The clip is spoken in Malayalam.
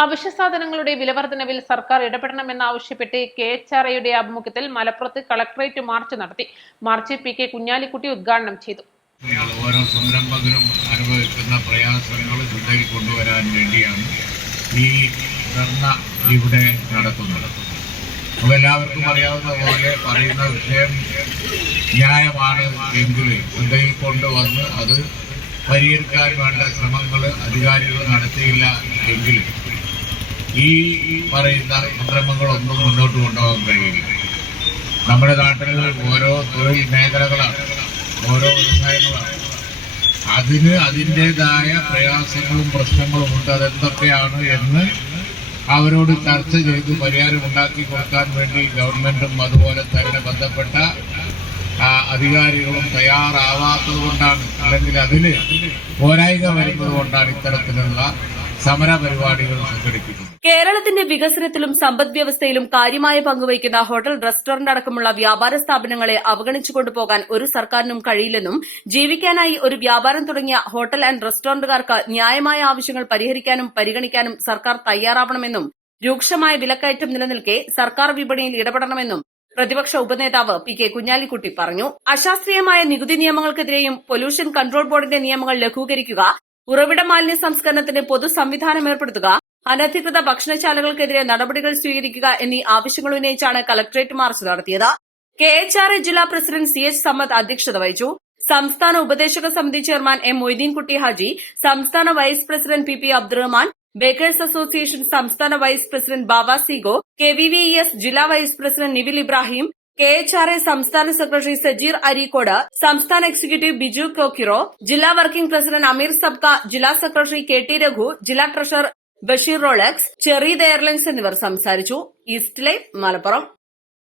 അവശ്യസാധനങ്ങളുടെ വിലവർദ്ധനവിൽ സർക്കാർ ഇടപെടണമെന്നാവശ്യപ്പെട്ട് KHRAയുടെ ആഭിമുഖ്യത്തിൽ മലപ്പുറത്ത് കളക്ടറേറ്റ് മാർച്ച് നടത്തി. മാർച്ച് PK കുഞ്ഞാലിക്കുട്ടി ഉദ്ഘാടനം ചെയ്തു. ഓരോ സംരംഭകരും അനുഭവിക്കുന്ന പ്രയാസങ്ങൾ ശ്രദ്ധയിൽ കൊണ്ടുവരാൻ വേണ്ടിയാണ് ഈ ധർണ ഇവിടെ നടത്തുന്നത്. അപ്പോൾ എല്ലാവർക്കും അറിയാവുന്ന പോലെ പറയുന്ന വിഷയം ന്യായമാണ് എങ്കിൽ ശ്രദ്ധയിൽ കൊണ്ടുവന്ന് അത് പരിഹരിക്കാൻ വേണ്ട ശ്രമങ്ങൾ അധികാരികൾ നടത്തിയില്ല എങ്കിൽ ഈ പറയുന്ന സംരംഭങ്ങളൊന്നും മുന്നോട്ട് കൊണ്ടുപോകാൻ കഴിയില്ല. നമ്മുടെ നാട്ടിൽ ഓരോ തൊഴിൽ മേഖലകളാണ്, ഓരോ വ്യവസായങ്ങളാണ്. അതിന് അതിൻ്റെതായ പ്രയാസങ്ങളും പ്രശ്നങ്ങളും ഉണ്ട്. അതെന്തൊക്കെയാണ് എന്ന് അവരോട് ചർച്ച ചെയ്ത് പരിഹാരം ഉണ്ടാക്കി കൊടുക്കാൻ വേണ്ടി ഗവൺമെന്റും അതുപോലെ തന്നെ ബന്ധപ്പെട്ട അധികാരികളും തയ്യാറാവാത്തത് കൊണ്ടാണ്, അല്ലെങ്കിൽ അതിന് പോരായ്മ വരുന്നത് കൊണ്ടാണ് ഇത്തരത്തിലുള്ള സമര പരിപാടികൾ സംഘടിപ്പിക്കുന്നത്. കേരളത്തിന്റെ വികസനത്തിലും സമ്പദ് വ്യവസ്ഥയിലും കാര്യമായ പങ്കുവഹിക്കുന്ന ഹോട്ടൽ, റെസ്റ്റോറന്റ് അടക്കമുള്ള വ്യാപാര സ്ഥാപനങ്ങളെ അവഗണിച്ചു കൊണ്ടുപോകാൻ ഒരു സർക്കാരിനും കഴിയില്ലെന്നും ജീവിക്കാനായി ഒരു വ്യാപാരം തുടങ്ങിയ ഹോട്ടൽ ആൻഡ് റെസ്റ്റോറന്റുകാർക്ക് ന്യായമായ ആവശ്യങ്ങൾ പരിഹരിക്കാനും പരിഗണിക്കാനും സർക്കാർ തയ്യാറാവണമെന്നും രൂക്ഷമായ വിലക്കയറ്റം നിലനിൽക്കെ സർക്കാർ വിപണിയിൽ ഇടപെടണമെന്നും പ്രതിപക്ഷ ഉപനേതാവ് PK കുഞ്ഞാലിക്കുട്ടി പറഞ്ഞു. അശാസ്ത്രീയമായ നികുതി നിയമങ്ങൾക്കെതിരെയും പൊല്യൂഷൻ കൺട്രോൾ ബോർഡിന്റെ നിയമങ്ങൾ ലഘൂകരിക്കുക, ഉറവിട മാലിന്യ സംസ്കരണത്തിന് പൊതു സംവിധാനം ഏർപ്പെടുത്തുക, അനധികൃത ഭക്ഷണശാലകൾക്കെതിരെ നടപടികൾ സ്വീകരിക്കുക എന്നീ ആവശ്യങ്ങൾ ഉന്നയിച്ചാണ് കളക്ടറേറ്റ് മാർച്ച് നടത്തിയത്. KHRA ജില്ലാ പ്രസിഡന്റ് CH സമ്മദ് അധ്യക്ഷത വഹിച്ചു. സംസ്ഥാന ഉപദേശക സമിതി ചെയർമാൻ M മൊയ്തീൻകുട്ടി ഹാജി, സംസ്ഥാന vice president PP Abdurahman, bakers association സംസ്ഥാന വൈസ് പ്രസിഡന്റ് ബാബ സിഗോ, KVVES ജില്ലാ vice president Nivil Ibrahim, KHRA സംസ്ഥാന സെക്രട്ടറി സജീർ അരീക്കോട്, സംസ്ഥാന എക്സിക്യൂട്ടീവ് ബിജു ക്രോക്കിറോ, ജില്ലാ വർക്കിംഗ് പ്രസിഡന്റ് അമീർ സബ്ക, ജില്ലാ സെക്രട്ടറി KT രഘു, ജില്ലാ treasurer Basheer Rolex, cherry airlines എന്നിവർ സംസാരിച്ചു. East live, Malappuram.